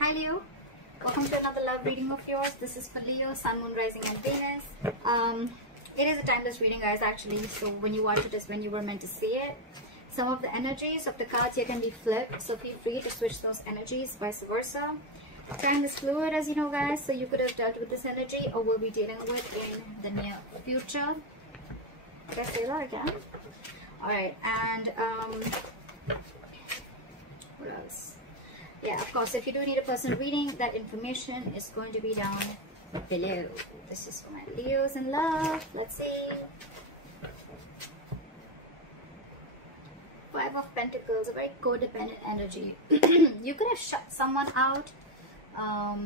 Hi Leo, welcome to another love reading of yours. This is for Leo, Sun, Moon, Rising and Venus. It is a timeless reading, guys, actually, so when you watch it is when you were meant to see it. Some of the energies of the cards here can be flipped, so feel free to switch those energies, vice versa. Time is fluid, as you know, guys, so you could have dealt with this energy or will be dealing with in the near future. Can I say that again? Alright, and what else? Yeah, of course, if you do need a personal reading, that information is going to be down below. This is for my Leos in love. Let's see. Five of Pentacles, a very codependent energy. You could have shut someone out.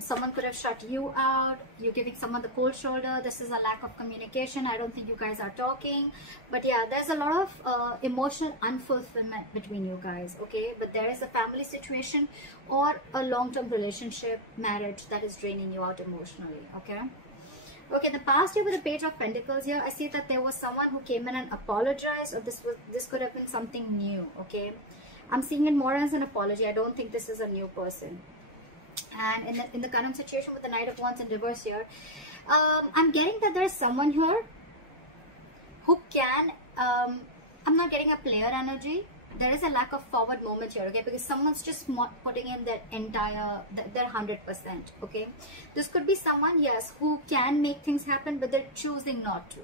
Someone could have shut you out. You're giving someone the cold shoulder. This is a lack of communication. I don't think you guys are talking. But yeah, there's a lot of emotional unfulfillment between you guys, okay? But there is a family situation or a long-term relationship, marriage that is draining you out emotionally, okay? Okay, in the past year with the Page of Pentacles here, I see that there was someone who came in and apologized, or this could have been something new, okay? I'm seeing it more as an apology. I don't think this is a new person. And in the current situation with the Knight of Wands in reverse here, I'm getting that there's someone here who can, I'm not getting a player energy. There is a lack of forward moment here, okay, because someone's just putting in their entire, their 100%, okay. This could be someone, yes, who can make things happen, but they're choosing not to.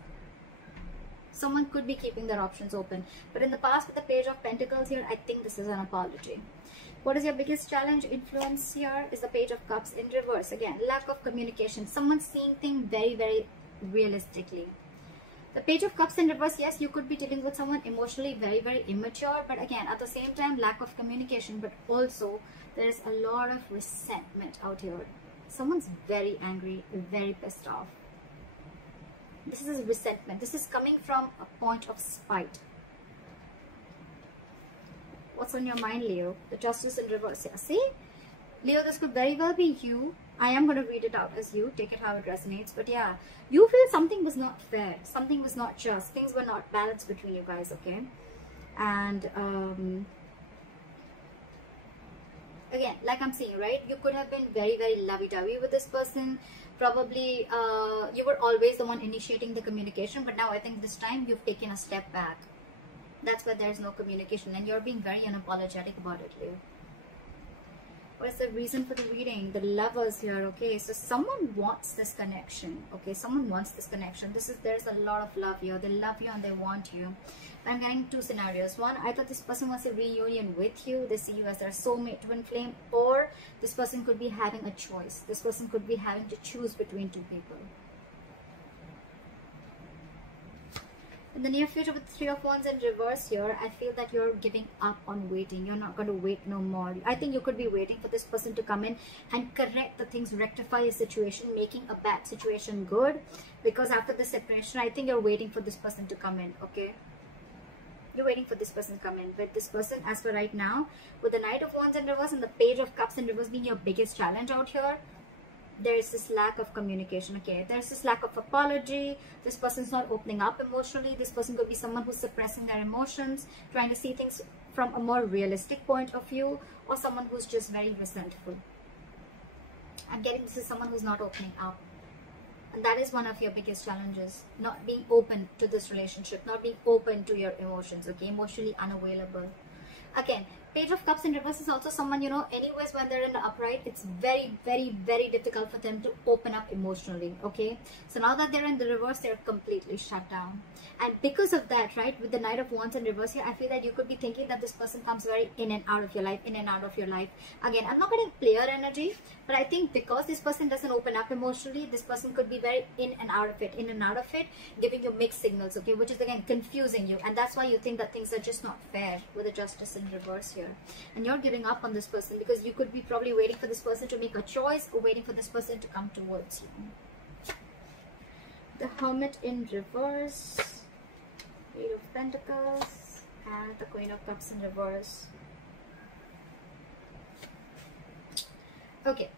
Someone could be keeping their options open, but in the past with the Page of Pentacles here, I think this is an apology. What is your biggest challenge? Influence here is the Page of Cups in reverse. Again, lack of communication. Someone seeing things very, very realistically. The Page of Cups in reverse, yes, you could be dealing with someone emotionally very, very immature. But again, at the same time, lack of communication. But also, there's a lot of resentment out here. Someone's very angry, very pissed off. This is resentment. This is coming from a point of spite. What's on your mind, Leo? The Justice in reverse. Yeah, see? Leo, this could very well be you. I am going to read it out as you. Take it how it resonates. But yeah, you feel something was not fair. Something was not just. Things were not balanced between you guys, okay? And again, like I'm saying, right? You could have been very, very lovey-dovey with this person. Probably you were always the one initiating the communication. But now I think this time you've taken a step back. That's why there's no communication, and you're being very unapologetic about it, Leo. What is the reason for the reading? The Lovers here, okay? So someone wants this connection, okay? Someone wants this connection. There's a lot of love here. They love you and they want you. I'm getting two scenarios. One, either this person wants a reunion with you. They see you as their soulmate, twin flame, or this person could be having a choice. This person could be having to choose between two people. In the near future with Three of Wands in reverse here, I feel that you're giving up on waiting. You're not going to wait no more. I think you could be waiting for this person to come in and correct the things, rectify your situation, making a bad situation good. Because after the separation, I think you're waiting for this person to come in, okay? You're waiting for this person to come in. But this person, as for right now, with the Knight of Wands in reverse and the Page of Cups in reverse being your biggest challenge out here, there is this lack of communication, okay? There's this lack of apology. This person's not opening up emotionally. This person could be someone who's suppressing their emotions, trying to see things from a more realistic point of view, or someone who's just very resentful. I'm getting this is someone who's not opening up. And that is one of your biggest challenges. Not being open to this relationship, not being open to your emotions, okay? Emotionally unavailable. Again, Page of Cups in reverse is also someone, you know, anyways, when they're in the upright, it's very, very, very difficult for them to open up emotionally, okay? So now that they're in the reverse, they're completely shut down. And because of that, right, with the Knight of Wands in reverse here, I feel that you could be thinking that this person comes very in and out of your life, in and out of your life. Again, I'm not getting player energy, but I think because this person doesn't open up emotionally, this person could be very in and out of it, giving you mixed signals, okay, which is again confusing you. And that's why you think that things are just not fair with the Justice in reverse here. And you're giving up on this person because you could be probably waiting for this person to make a choice or waiting for this person to come towards you. The Hermit in reverse, Eight of Pentacles, and the Queen of Cups in reverse. Okay.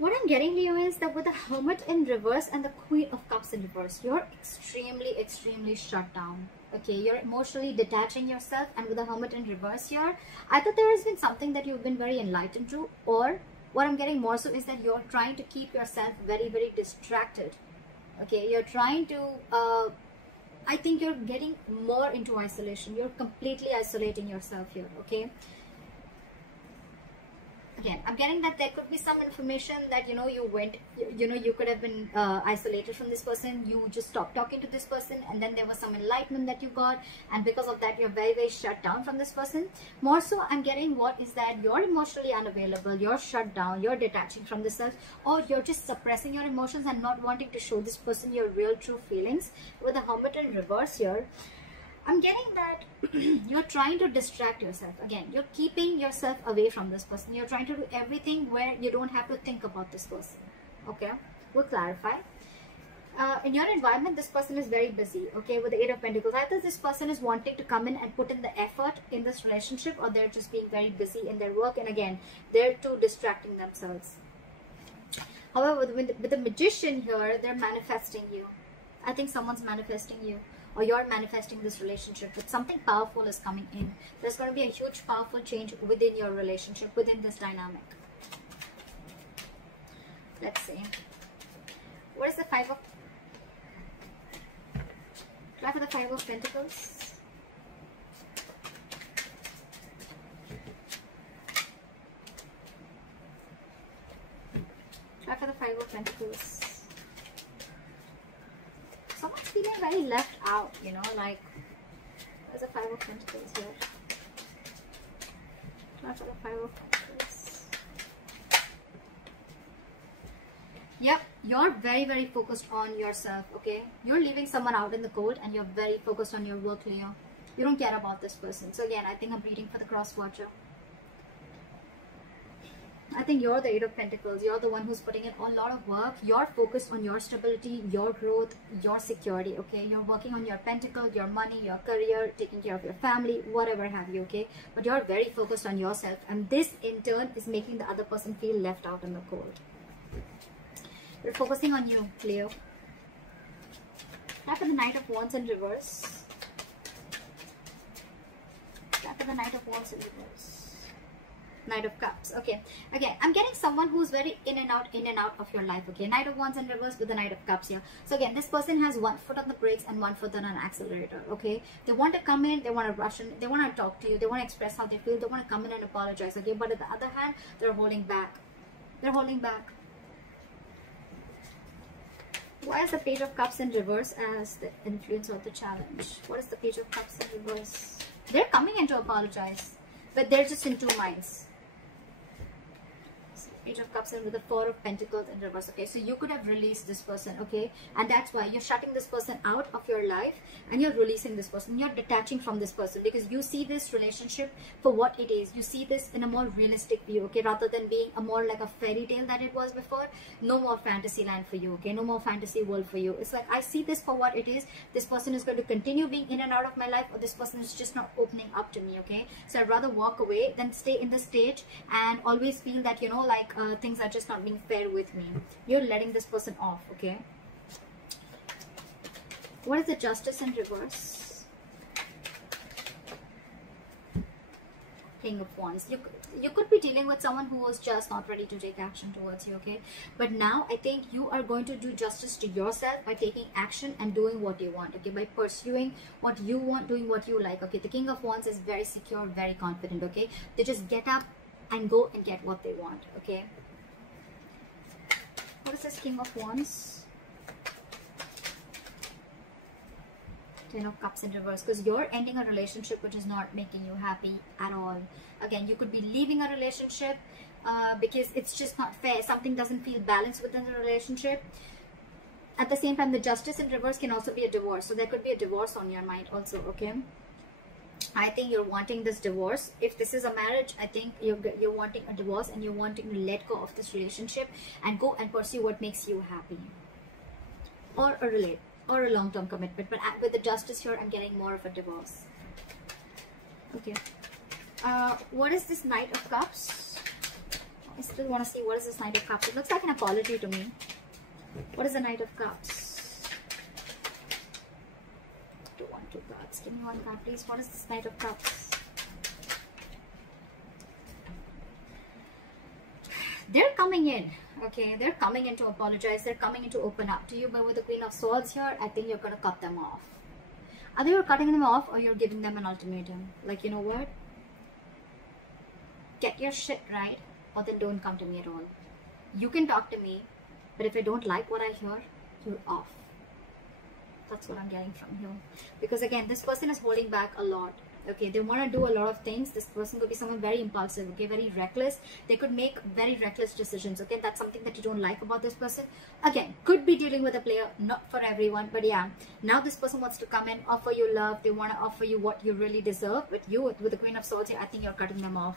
What I'm getting, Leo, is that with the Hermit in reverse and the Queen of Cups in reverse, you're extremely shut down. Okay, you're emotionally detaching yourself, and with the Hermit in reverse here, I thought there has been something that you've been very enlightened to, or what I'm getting more so is that you're trying to keep yourself very distracted. Okay, you're trying to, I think you're getting more into isolation. You're completely isolating yourself here, okay? Again, I'm getting that there could be some information that, you know, you could have been isolated from this person. You just stopped talking to this person, and then there was some enlightenment that you got, and because of that, you're very shut down from this person. More so, I'm getting what is that you're emotionally unavailable, you're shut down, you're detaching from this self, or you're just suppressing your emotions and not wanting to show this person your real true feelings. With the Hermit in reverse here, I'm getting that you're trying to distract yourself. Again, you're keeping yourself away from this person. You're trying to do everything where you don't have to think about this person. Okay, we'll clarify. In your environment, this person is very busy. Okay, with the Eight of Pentacles, either this person is wanting to come in and put in the effort in this relationship, or they're just being very busy in their work, and again, they're too distracting themselves. However, with the Magician here, they're manifesting you. I think someone's manifesting you, or you're manifesting this relationship, but something powerful is coming in. There's going to be a huge powerful change within your relationship, within this dynamic. Let's see. What is the Try for the Five of Pentacles. Try for the Five of Pentacles. Someone's feeling very left out, you know, like, there's a Five of Pentacles here. Try for the Five of Pentacles. Yep, you're very focused on yourself, okay? You're leaving someone out in the cold, and you're very focused on your work, Leo. You don't care about this person. So again, I think I'm reading for the cross watcher. I think you're the Eight of Pentacles. You're the one who's putting in a lot of work. You're focused on your stability, your growth, your security, okay? You're working on your pentacle, your money, your career, taking care of your family, whatever have you, okay? But you're very focused on yourself, and this in turn is making the other person feel left out in the cold. You're focusing on you, Leo. Tap for the Knight of Wands in reverse. Tap for the Knight of Wands in reverse. Knight of Cups. Okay, again, I'm getting someone who's very in and out of your life. Okay, Knight of Wands in reverse with the Knight of Cups here. So again, this person has one foot on the brakes and one foot on an accelerator. Okay, they want to come in, they want to rush in, they want to talk to you, they want to express how they feel, they want to come in and apologize. Okay, but on the other hand, they're holding back. They're holding back. Why is the Page of Cups in reverse as the influence of the challenge? What is the Page of Cups in reverse? They're coming in to apologize, but they're just in two minds. Page of Cups in with the Four of Pentacles in reverse. Okay, so you could have released this person, okay, and that's why you're shutting this person out of your life, and you're releasing this person. You're detaching from this person because you see this relationship for what it is. You see this in a more realistic view, okay, rather than being a more like a fairy tale that it was before. No more fantasy land for you, okay, no more fantasy world for you. It's like, I see this for what it is. This person is going to continue being in and out of my life, or this person is just not opening up to me, okay? So I'd rather walk away than stay in this stage and always feel that, you know, like things are just not being fair with me. You're letting this person off, okay? What is the Justice in reverse? King of Wands. You could be dealing with someone who was just not ready to take action towards you, okay? But now I think you are going to do justice to yourself by taking action and doing what you want, okay? By pursuing what you want, doing what you like, okay? The King of Wands is very secure, very confident, okay? They just get up and go and get what they want, okay? What is this King of Wands? Ten of Cups in reverse, because you're ending a relationship which is not making you happy at all. Again, you could be leaving a relationship because it's just not fair. Something doesn't feel balanced within the relationship. At the same time, the Justice in reverse can also be a divorce. So there could be a divorce on your mind also, okay? I think you're wanting this divorce. If this is a marriage, I think you're wanting a divorce, and you're wanting to let go of this relationship and go and pursue what makes you happy, or a long-term commitment. But with the Justice here, I'm getting more of a divorce. Okay. What is this Knight of Cups? I still want to see what is this Knight of Cups. It looks like an apology to me. What is the Knight of Cups? 2 cards. Give me 1 card, please. What is this Knight of Cups? They're coming in, okay? They're coming in to apologize. They're coming in to open up to you. But with the Queen of Swords here, I think you're going to cut them off. Either you're cutting them off or you're giving them an ultimatum. Like, you know what? Get your shit right, or then don't come to me at all. You can talk to me, but if I don't like what I hear, you're off. That's what I'm getting from here. Because again, this person is holding back a lot. Okay, they want to do a lot of things. This person could be someone very impulsive, okay, very reckless. They could make very reckless decisions, okay? That's something that you don't like about this person. Again, could be dealing with a player, not for everyone, but yeah. Now this person wants to come in, offer you love. They want to offer you what you really deserve. But you, with the Queen of Swords here, I think you're cutting them off.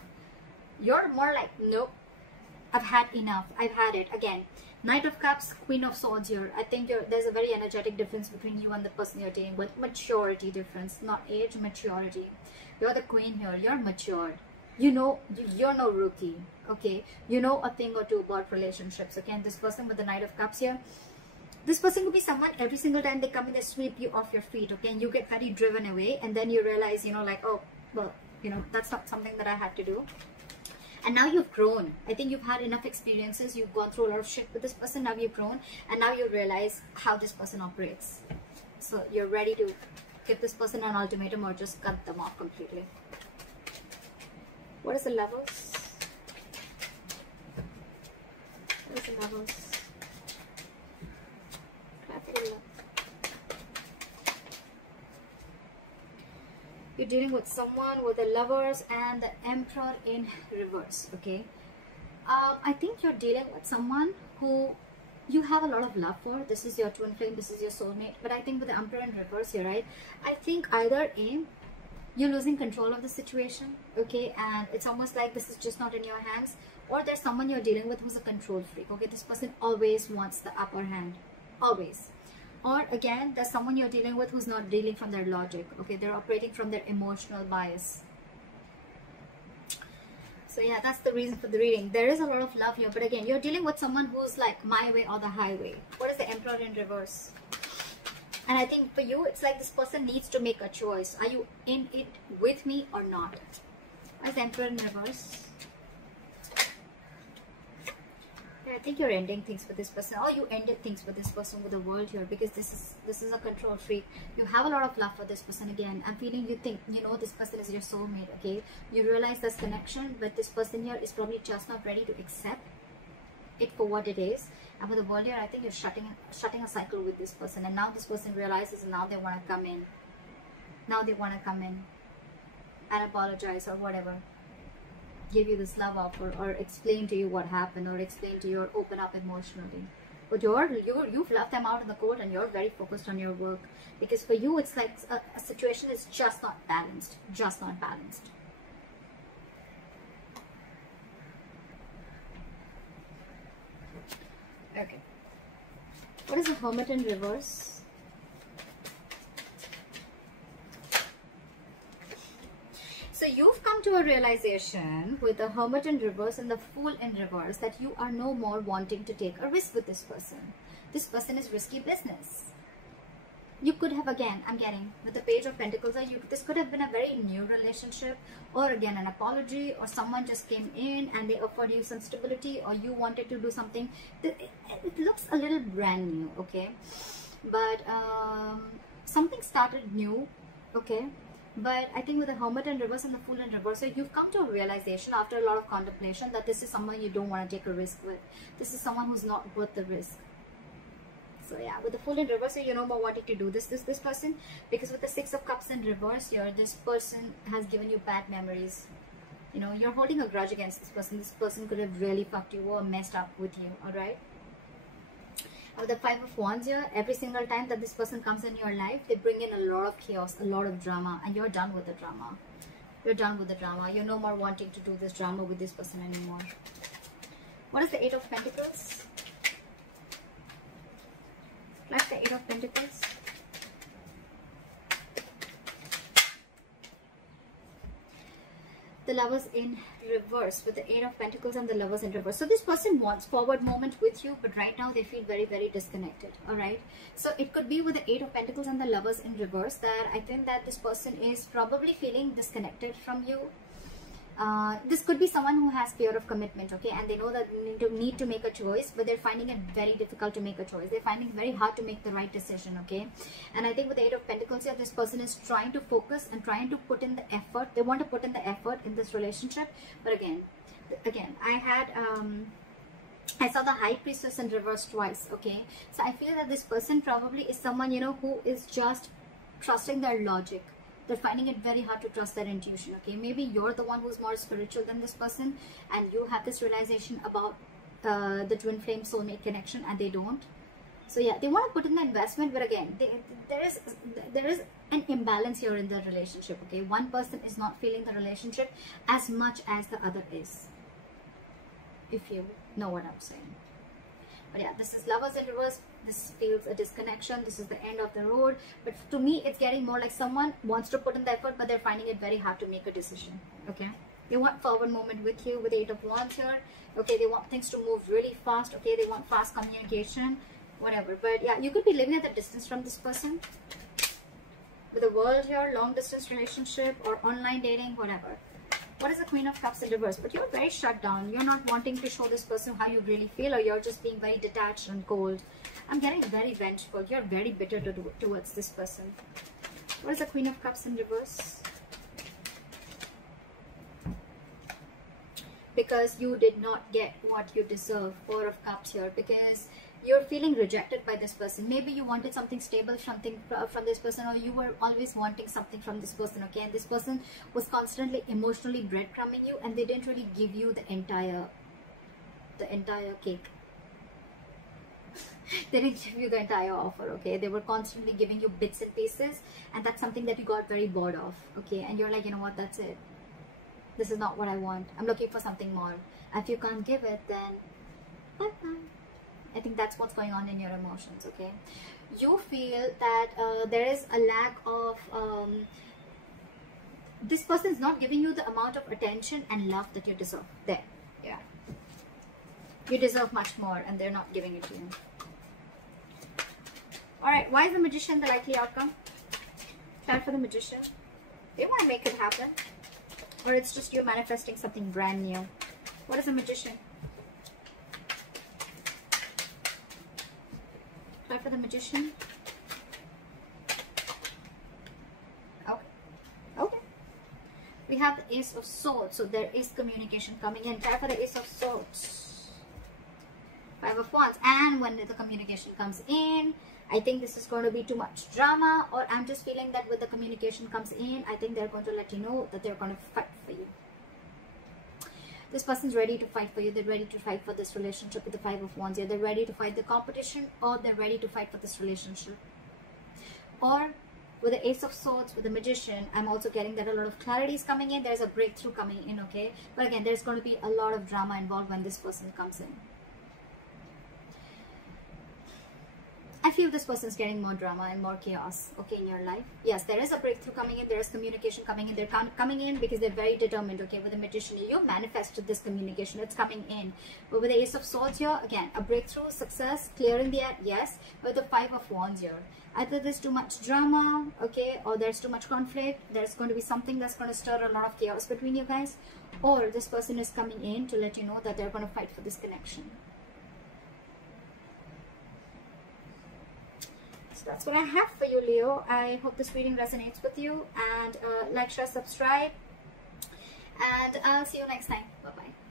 You're more like, nope, I've had enough. I've had it. Again, Knight of Cups, Queen of Swords here. I think there's a very energetic difference between you and the person you're dating with. Maturity difference, not age, maturity. You're the queen here. You're matured. You know, you're no rookie, okay? You know a thing or two about relationships, okay? And this person with the Knight of Cups here, this person could be someone, every single time they come in, they sweep you off your feet, okay? And you get very driven away, and then you realize, you know, like, oh, well, you know, that's not something that I had to do. And now you've grown. I think you've had enough experiences. You've gone through a lot of shit with this person. Now you've grown. And now you realize how this person operates. So you're ready to give this person an ultimatum or just cut them off completely. What is the levels? What is the levels? You're dealing with someone with the Lovers and the Emperor in reverse, okay? I think you're dealing with someone who you have a lot of love for. This is your twin flame, this is your soulmate. But I think with the Emperor in reverse here, right? I think either A, you're losing control of the situation, okay? And it's almost like this is just not in your hands. Or there's someone you're dealing with who's a control freak, okay? This person always wants the upper hand, always. Or again, there's someone you're dealing with who's not dealing from their logic, okay? They're operating from their emotional bias. So yeah, that's the reason for the reading. There is a lot of love here, but again, you're dealing with someone who's like my way or the highway. What is the Emperor in reverse? And I think for you, it's like this person needs to make a choice. Are you in it with me or not? What is the Emperor in reverse? Yeah, I think you're ending things with this person, or you ended things with this person with the World here, because this is a control freak. You have a lot of love for this person. Again, I'm feeling you think, you know, this person is your soulmate, okay? You realize there's connection, but this person here is probably just not ready to accept it for what it is. And with the World here, I think you're shutting a cycle with this person, and now this person realizes, and now they want to come in. Now they want to come in and apologize or whatever. Give you this love offer, or explain to you what happened, or explain to you, or open up emotionally. But you've left them out in the cold, and you're very focused on your work, because for you it's like a situation is just not balanced, just not balanced. Okay, what is the Hermit in reverse? So you've come to a realization with the Hermit in reverse and the Fool in reverse that you are no more wanting to take a risk with this person. This person is risky business. You could have, again, I'm getting with the Page of Pentacles, this could have been a very new relationship, or again an apology, or someone just came in and they offered you some stability, or you wanted to do something. It looks a little brand new, okay? But something started new, okay? But I think with the Hermit in reverse and the Fool in reverse, so you've come to a realization after a lot of contemplation that this is someone you don't want to take a risk with. This is someone who's not worth the risk. So yeah, with the Fool in reverse, you're no more wanting to do this person, because with the Six of Cups in reverse here, this person has given you bad memories. You know, you're holding a grudge against this person. This person could have really fucked you or messed up with you, alright? With the Five of Wands here, every single time that this person comes in your life, they bring in a lot of chaos, a lot of drama, and you're done with the drama. You're done with the drama. You're no more wanting to do this drama with this person anymore. What is the Eight of Pentacles? Like the Eight of Pentacles. The Lovers in reverse, with the 8 of Pentacles and the Lovers in reverse. So this person wants forward movement with you, but right now they feel very, very disconnected. All right. So it could be with the 8 of Pentacles and the Lovers in reverse that I think that this person is probably feeling disconnected from you. This could be someone who has fear of commitment, okay, and they know that they need to make a choice, but they're finding it very difficult to make a choice. They're finding it very hard to make the right decision, okay. And I think with the 8 of Pentacles here, this person is trying to focus and trying to put in the effort. They want to put in the effort in this relationship, but again, I saw the High Priestess in reverse twice, okay. So I feel that this person probably is someone, you know, who is just trusting their logic. They're finding it very hard to trust their intuition, okay. Maybe you're the one who's more spiritual than this person, and you have this realization about the twin flame soulmate connection, and they don't. So yeah, they want to put in the investment, but again, there is an imbalance here in the relationship, okay. One person is not feeling the relationship as much as the other is, if you know what I'm saying. But yeah, this is Lovers in reverse. This feels a disconnection. This is the end of the road. But to me, it's getting more like someone wants to put in the effort, but they're finding it very hard to make a decision. Okay. They want forward movement with you with the 8 of Wands here. Okay. They want things to move really fast. Okay. They want fast communication, whatever. But yeah, you could be living at a distance from this person. With the World here, long distance relationship or online dating, whatever. What is the Queen of Cups in reverse? But you're very shut down. You're not wanting to show this person how you really feel, or you're just being very detached and cold. I'm getting very vengeful. You're very bitter towards this person. What is the Queen of Cups in reverse? Because you did not get what you deserve. 4 of Cups here. Because you're feeling rejected by this person. Maybe you wanted something stable, something from this person, or you were always wanting something from this person, okay. And this person was constantly emotionally breadcrumbing you, and they didn't really give you the entire cake. They didn't give you the entire offer, okay. They were constantly giving you bits and pieces, and that's something that you got very bored of, okay. And you're like, you know what, that's it. This is not what I want. I'm looking for something more. If you can't give it, then bye-bye. I think that's what's going on in your emotions, okay. You feel that there is a lack of this person is not giving you the amount of attention and love that you deserve. There, yeah, you deserve much more, and they're not giving it to you. All right, why is the Magician the likely outcome? Time for the Magician. They want to make it happen, or it's just you manifesting something brand new. What is the Magician? For the Magician. Okay. We have the Ace of Swords, so there is communication coming in. Try for the Ace of Swords. 5 of Wands. And when the communication comes in, I think this is going to be too much drama, or I'm just feeling that when the communication comes in, I think they're going to let you know that they're going to fight for you. This person's ready to fight for you. They're ready to fight for this relationship with the 5 of Wands here. They're ready to fight the competition, or they're ready to fight for this relationship. Or with the Ace of Swords, with the Magician, I'm also getting that a lot of clarity is coming in. There's a breakthrough coming in, okay? But again, there's going to be a lot of drama involved when this person comes in. I feel this person is getting more drama and more chaos, okay, in your life. Yes, there is a breakthrough coming in. There is communication coming in. They're coming in because they're very determined, okay. With the Magician, you manifested this communication. It's coming in. But with the Ace of Swords here, again, a breakthrough, success, clearing the air, yes. With the 5 of Wands here, either there's too much drama, okay, or there's too much conflict. There's going to be something that's going to stir a lot of chaos between you guys. Or this person is coming in to let you know that they're going to fight for this connection. That's what I have for you, Leo. I hope this reading resonates with you, and like, share, subscribe, and I'll see you next time. Bye bye.